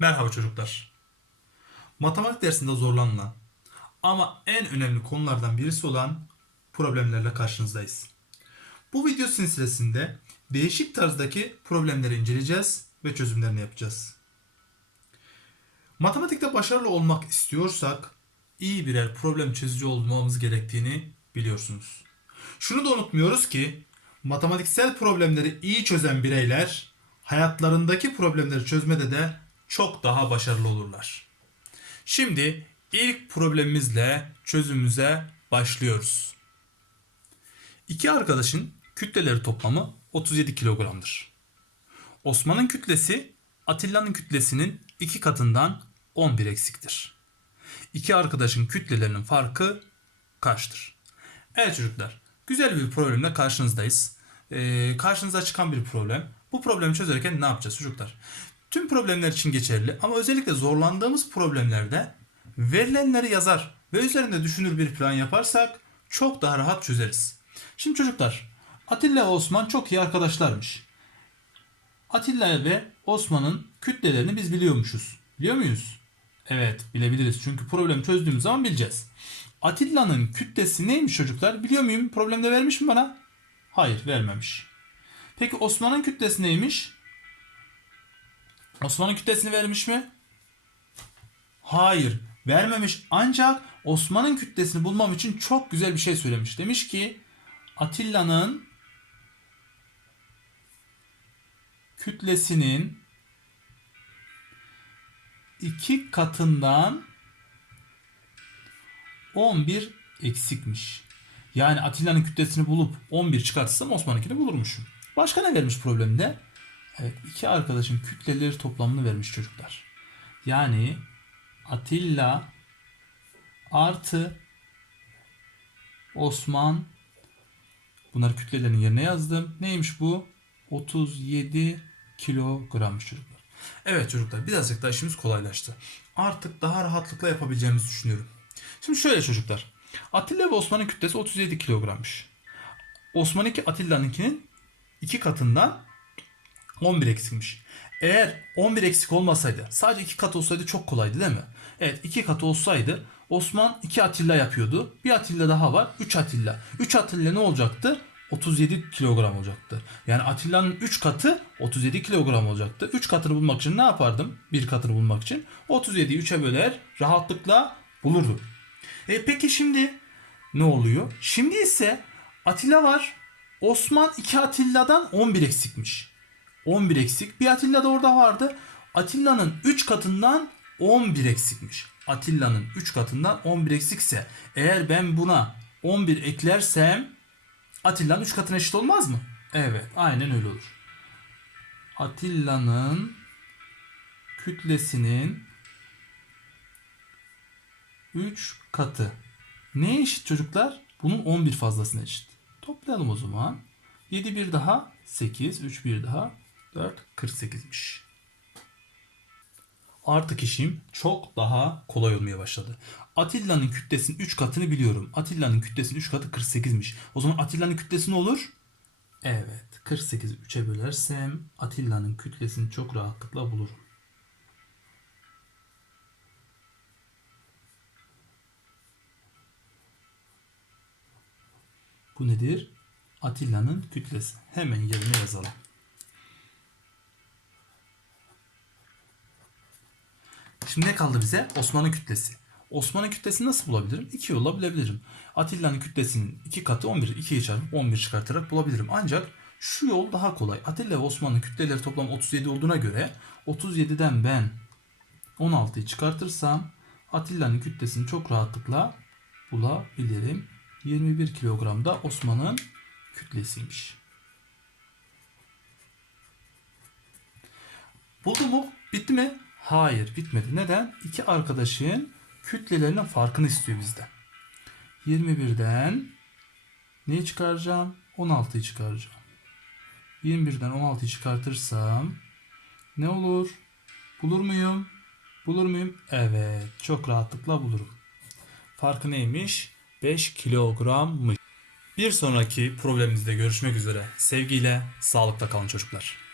Merhaba çocuklar. Matematik dersinde zorlanılan ama en önemli konulardan birisi olan problemlerle karşınızdayız. Bu video silsilesinde değişik tarzdaki problemleri inceleyeceğiz ve çözümlerini yapacağız. Matematikte başarılı olmak istiyorsak iyi birer problem çözücü olmamız gerektiğini biliyorsunuz. Şunu da unutmuyoruz ki matematiksel problemleri iyi çözen bireyler hayatlarındaki problemleri çözmede de çok daha başarılı olurlar. Şimdi ilk problemimizle çözümümüze başlıyoruz. İki arkadaşın kütleleri toplamı 37 kilogramdır. Osman'ın kütlesi Atilla'nın kütlesinin iki katından 11 eksiktir. İki arkadaşın kütlelerinin farkı kaçtır? Evet çocuklar, güzel bir problemle karşınızdayız. Ee, karşınıza çıkan bir problem. Bu problemi çözerken ne yapacağız çocuklar? Tüm problemler için geçerli ama özellikle zorlandığımız problemlerde verilenleri yazar ve üzerinde düşünür bir plan yaparsak çok daha rahat çözeriz. Şimdi çocuklar, Atilla ve Osman çok iyi arkadaşlarmış. Atilla ve Osman'ın kütlelerini biz biliyormuşuz. Biliyor muyuz? Evet bilebiliriz çünkü problemi çözdüğümüz zaman bileceğiz. Atilla'nın kütlesi neymiş çocuklar? Biliyor muyum? Problemde vermiş mi bana? Hayır vermemiş. Peki Osman'ın kütlesi neymiş? Osman'ın kütlesini vermiş mi? Hayır vermemiş ancak Osman'ın kütlesini bulmam için çok güzel bir şey söylemiş. Demiş ki Atilla'nın kütlesinin iki katından 11 eksikmiş. Yani Atilla'nın kütlesini bulup 11 çıkartırsam Osman'ınkini bulurmuşum. Başka ne vermiş problemde? Evet iki arkadaşın kütleleri toplamını vermiş çocuklar. Yani Atilla artı Osman bunları kütlelerin yerine yazdım. Neymiş bu? 37 kilogrammış çocuklar. Evet çocuklar birazcık daha işimiz kolaylaştı. Artık daha rahatlıkla yapabileceğimizi düşünüyorum. Şimdi şöyle çocuklar. Atilla ve Osman'ın kütlesi 37 kilogrammış. Osman'ınki Atilla'nınkinin iki katından 11 eksikmiş. Eğer 11 eksik olmasaydı sadece 2 kat olsaydı çok kolaydı değil mi? Evet 2 kat olsaydı Osman 2 Atilla yapıyordu. Bir Atilla daha var 3 Atilla. 3 Atilla ne olacaktı? 37 kilogram olacaktı. Yani Atilla'nın 3 katı 37 kilogram olacaktı. 3 katını bulmak için ne yapardım? 1 katını bulmak için 37'yi 3'e böler rahatlıkla bulurdum. E peki şimdi ne oluyor? Şimdi ise Atilla var. Osman 2 Atilla'dan 11 eksikmiş. 11 eksik. Bir Atilla da orada vardı. Atilla'nın 3 katından 11 eksikmiş. Atilla'nın 3 katından 11 eksikse eğer ben buna 11 eklersem Atilla'nın 3 katına eşit olmaz mı? Evet aynen öyle olur. Atilla'nın kütlesinin 3 katı. Neye eşit çocuklar? Bunun 11 fazlasına eşit. Toplayalım o zaman. 7 bir daha 8, 3 bir daha 4, 48'miş. Artık işim çok daha kolay olmaya başladı. Atilla'nın kütlesinin 3 katını biliyorum. Atilla'nın kütlesinin 3 katı 48'miş. O zaman Atilla'nın kütlesi ne olur? Evet. 48'i 3'e bölersem Atilla'nın kütlesini çok rahatlıkla bulurum. Bu nedir? Atilla'nın kütlesi. Hemen yerine yazalım. Şimdi ne kaldı bize? Osman'ın kütlesi. Osman'ın kütlesini nasıl bulabilirim? İki yolla bulabilirim. Atilla'nın kütlesinin iki katı 11. 2'yi çarpıp 11 çıkartarak bulabilirim. Ancak şu yol daha kolay. Atilla ve Osman'ın kütleleri toplam 37 olduğuna göre 37'den ben 16'yı çıkartırsam Atilla'nın kütlesini çok rahatlıkla bulabilirim. 21 kilogram da Osman'ın kütlesiymiş. Buldu mu? Bitti mi? Hayır bitmedi. Neden? İki arkadaşın kütlelerinin farkını istiyor bizden. 21'den neyi çıkaracağım? 16'yı çıkaracağım. 21'den 16'yı çıkartırsam ne olur? Bulur muyum? Bulur muyum? Evet. Çok rahatlıkla bulurum. Farkı neymiş? 5 kilogrammış. Bir sonraki problemimizde görüşmek üzere. Sevgiyle, sağlıkla kalın çocuklar.